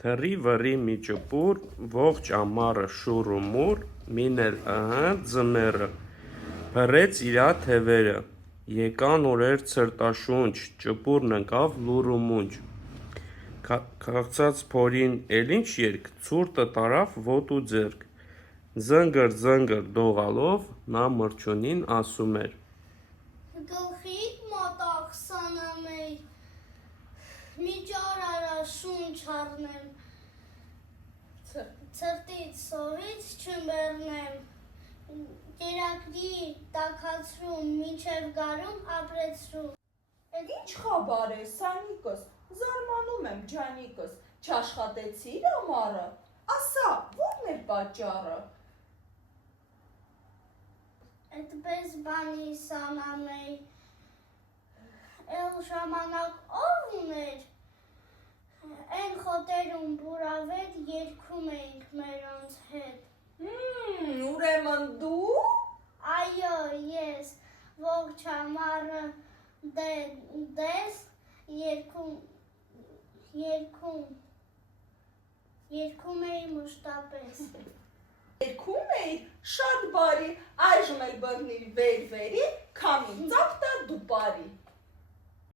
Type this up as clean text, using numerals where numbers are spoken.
Թռի վռի մի ճպուր, ողջ ամառը շուռ ու մուռ, միներ ձմեռը, փռեց իրա թևերը, եկան օրեր ցրտաշունչ, ճպուրն ընկավ լուռ ու մունջ, քաղցած փորին էլ ինչ երկ, ցուրտը տարավ ոտու ձեռք, զնգր զնգր դողալով նա մրջյունին ասում էր. Գլխիդ մոտակ սանամեի, մի ճար արա շունչ առնեմ, ցրտից սովից չմեռնեմ, կերակրի տաքացրում, մինչև գարում ապրեցրում։ Էդ ինչ խաբար է, Սանիկս, զարմանում եմ ջանիկս, չաշխատեցիր ամառը, ասա, ո՞րն էր պատճառը։ Էդպես բանի սանամեի, էլ ժամանակ ով ուներ, են խոտերում բուրավետ երգում էինք մերոնց հետ։ Ուրեմն դու։ Այո, ես ողջ ամառը դես երգում էի մշտապես։ Երգում էիր, շատ բարի, այժմ էլ բռնիր վեր-վերի, քամին ծաղ տա դու բարի։